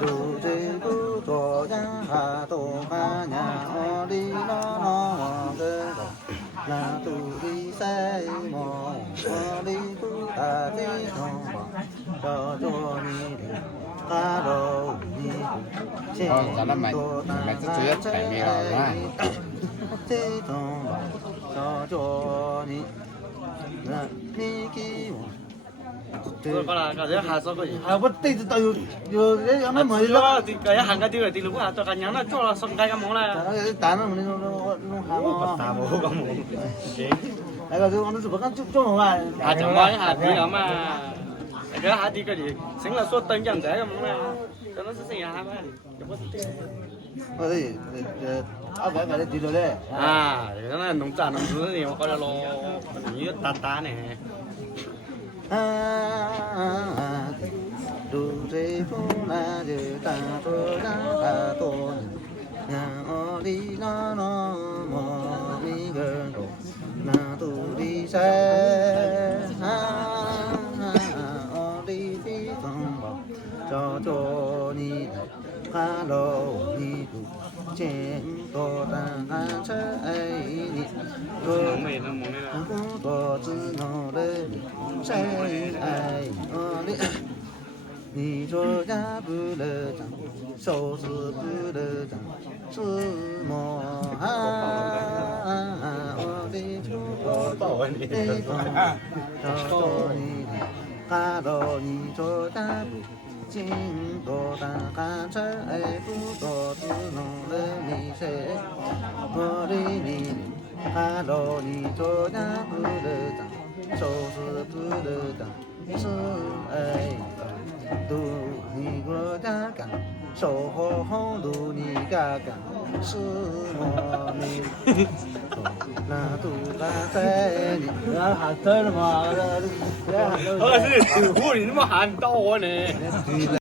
tu tri tu cho ya ha tu ha nya o li no no de la tu ri sai mo o li tu ta ti no cho cho ni ta ro ni che to ta这种吧，叫做你那你给我。tôi có là cái hạt sao vậy? Bất tị từ cái nó mới đó thì cái hàng cái tiêu thì lúc nào cho cái nhắn nó cho là xong cái món này. Tán nó nó hàng. Tạm một cái món. Cái cái nó chỉ có chút chút mà. Hạt chẳng nói hạt gì lắm mà. Cái hạt thì cái gì? Chính là số tân chẳng cái món này. Cho nó sẽ sinh hạt mà. Cái cái đi rồi đấy. À, cái này nông sản nông thứ thì có là lo như tata này. Du re fu na de ta to na ta to na o di na no mo mi ge do na tu di sa o di di tong ba cho cho ni ha lo ni tu chen to ta ha cha ai ni Món này là món này là. có chữ nó đây sai ai ở đây你说呀不了长，手是不了长，是么啊？我的祖国的风，找着你，看到你说呀不。经过大寒彻不多只弄了你谁？我的你，看到你说呀不了长，手是不了长，是爱。ดู你国家干，手红ดู你嘎嘎，是我你，那都拉在你，那还在了吗？是，你他妈喊到我呢。